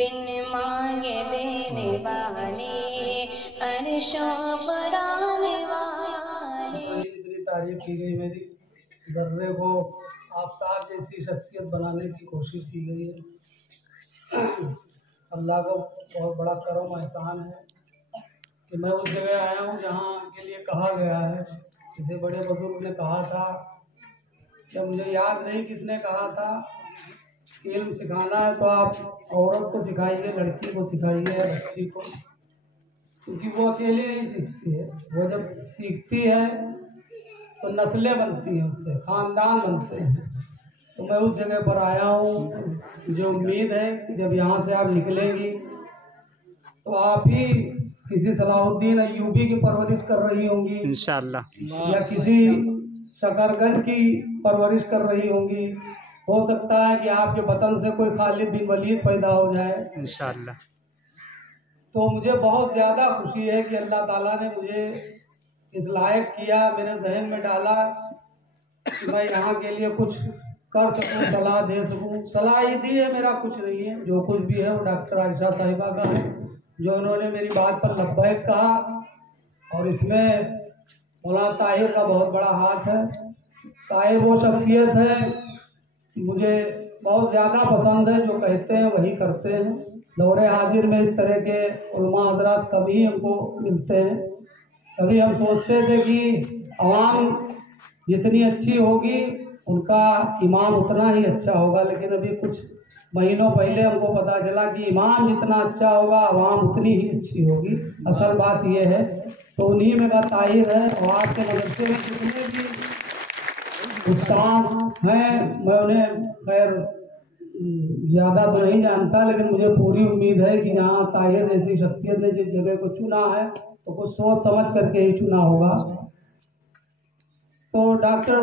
बिन मांगे देने वाले, अर्शों पर आने वाले। इतनी तारीफ की गई मेरी, ज़र्रे को आफ्ताब जैसी शख्सियत बनाने की कोशिश की गई है। अल्लाह को बहुत बड़ा करम एहसान है कि मैं उस जगह आया हूँ जहाँ के लिए कहा गया है। किसी बड़े बुजुर्ग ने कहा था, जब मुझे याद नहीं किसने कहा था, इल्म सिखाना है तो आप औरत को सिखाइए, लड़की को सिखाइए, बच्ची को, क्योंकि वो अकेले नहीं सीखती है। वो जब सीखती है तो नस्लें बनती हैं, उससे ख़ानदान बनते हैं। तो मैं उस जगह पर आया हूँ, मुझे उम्मीद है कि जब यहाँ से आप निकलेंगी तो आप ही किसी सलाहुद्दीन अय्यूबी की परवरिश कर रही होंगी इंशाअल्लाह, या किसी शकरगंज की परवरिश कर रही होंगी। हो सकता है कि आपके वतन से कोई खालिद बिन वलीद पैदा हो जाए इंशाअल्लाह। तो मुझे बहुत ज़्यादा खुशी है कि अल्लाह ताला ने मुझे इस लायक किया, मेरे जहन में डाला कि मैं यहाँ के लिए कुछ कर सकूँ, सलाह दे सकूँ। सलाह ये दी है, मेरा कुछ नहीं है, जो कुछ भी है वो डॉक्टर आयशा साहिबा का है, जो उन्होंने मेरी बात पर लब्बैक कहा। और इसमें मौलाना ताहिर का बहुत बड़ा हाथ है। ताहिर वो शख्सियत है मुझे बहुत ज़्यादा पसंद है, जो कहते हैं वही करते हैं। दौरे हाजिर में इस तरह के उलमा हजरात कभी हमको मिलते हैं। कभी हम सोचते थे कि आवाम जितनी अच्छी होगी उनका इमाम उतना ही अच्छा होगा, लेकिन अभी कुछ महीनों पहले हमको पता चला कि इमाम जितना अच्छा होगा आवाम उतनी ही अच्छी होगी। असल बात यह है। तो उन्हीं में का ताहिर है। और आपके मदरसे में जितने भी उस्ताद हैं, मैं उन्हें खैर ज़्यादा तो नहीं जानता, लेकिन मुझे पूरी उम्मीद है कि जहाँ ताहिर जैसी शख्सियत ने जिस जगह को चुना है तो कुछ सोच समझ करके ही चुना होगा। तो डॉक्टर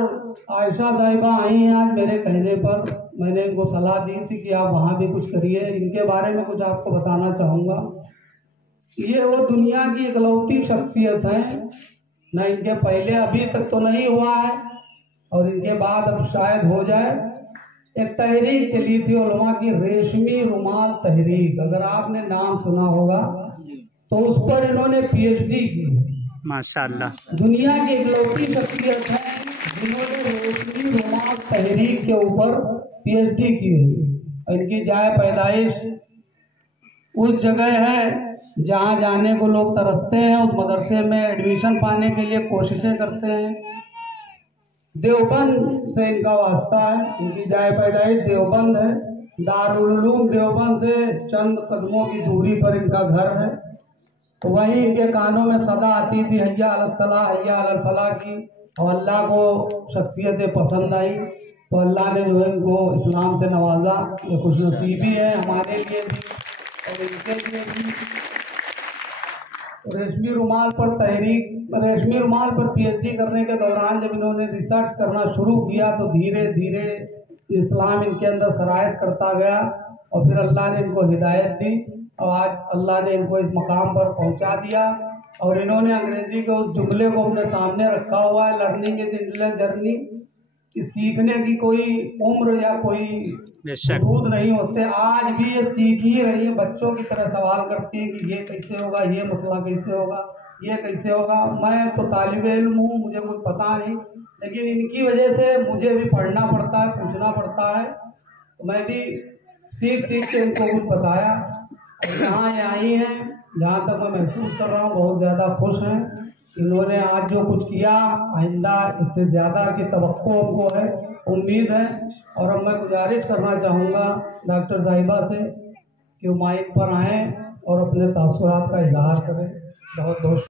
आयशा साहिबा आई हैं आज मेरे कहने पर। मैंने इनको सलाह दी थी कि आप वहाँ भी कुछ करिए। इनके बारे में कुछ आपको बताना चाहूँगा। ये वो दुनिया की इकलौती शख्सियत है, ना इनके पहले अभी तक तो नहीं हुआ है और इनके बाद अब शायद हो जाए। एक तहरीक चली थी उलमा की, रेशमी रुमाल तहरीक, अगर आपने नाम सुना होगा तो उस पर इन्होंने PhD की। माशाअल्लाह, दुनिया की इकलौती शख्सियत है जिन्होंने रेशमी रुमाल तहरीक के ऊपर PhD की हुई। इनकी जाए पैदाइश उस जगह है जहाँ जाने को लोग तरसते हैं। उस मदरसे में एडमिशन पाने के लिए कोशिशें करते हैं। देवबंद से इनका वास्ता है। इनकी जाए पैदाइश देवबंद है। दारुल उलूम देवबंद से चंद कदमों की दूरी पर इनका घर है। तो वहीं इनके कानों में सदा आती थी हैया अलल सलाह, हैया अलल फलाह की। और अल्लाह को शख्सियतें पसंद आई तो अल्लाह ने जो है इनको इस्लाम से नवाजा। ये खुशनसीबी है हमारे लिए भी और इनके लिए भी। रेशमी रुमाल पर तहरीक, रेशमी रुमाल पर PhD करने के दौरान जब इन्होंने रिसर्च करना शुरू किया तो धीरे धीरे इस्लाम इनके अंदर सरायत करता गया और फिर अल्लाह ने इनको हिदायत दी और आज अल्लाह ने इनको इस मकाम पर पहुंचा दिया। और इन्होंने अंग्रेजी के उस जुमले को अपने सामने रखा हुआ है, लर्निंग इज एंडलेस जर्नी, कि सीखने की कोई उम्र या कोई हदूद नहीं होते। आज भी ये सीख ही रही है, बच्चों की तरह सवाल करती है कि ये कैसे होगा, ये मसला कैसे होगा, ये कैसे होगा। मैं तो तालिबे इल्म हूँ, मुझे कुछ पता नहीं, लेकिन इनकी वजह से मुझे भी पढ़ना पड़ता है, पूछना पड़ता है। तो मैं भी सीख सीख के इनको कुछ बताया। यहाँ ये आई हैं, जहाँ तक मैं महसूस कर रहा हूँ बहुत ज़्यादा खुश हैं। इन्होंने आज जो कुछ किया आइंदा इससे ज़्यादा की तवक्को हमको है, उम्मीद है। और अब मैं गुजारिश करना चाहूँगा डॉक्टर साहिबा से कि वो माइक पर आएँ और अपने तासुरात का इजहार करें। बहुत बहुत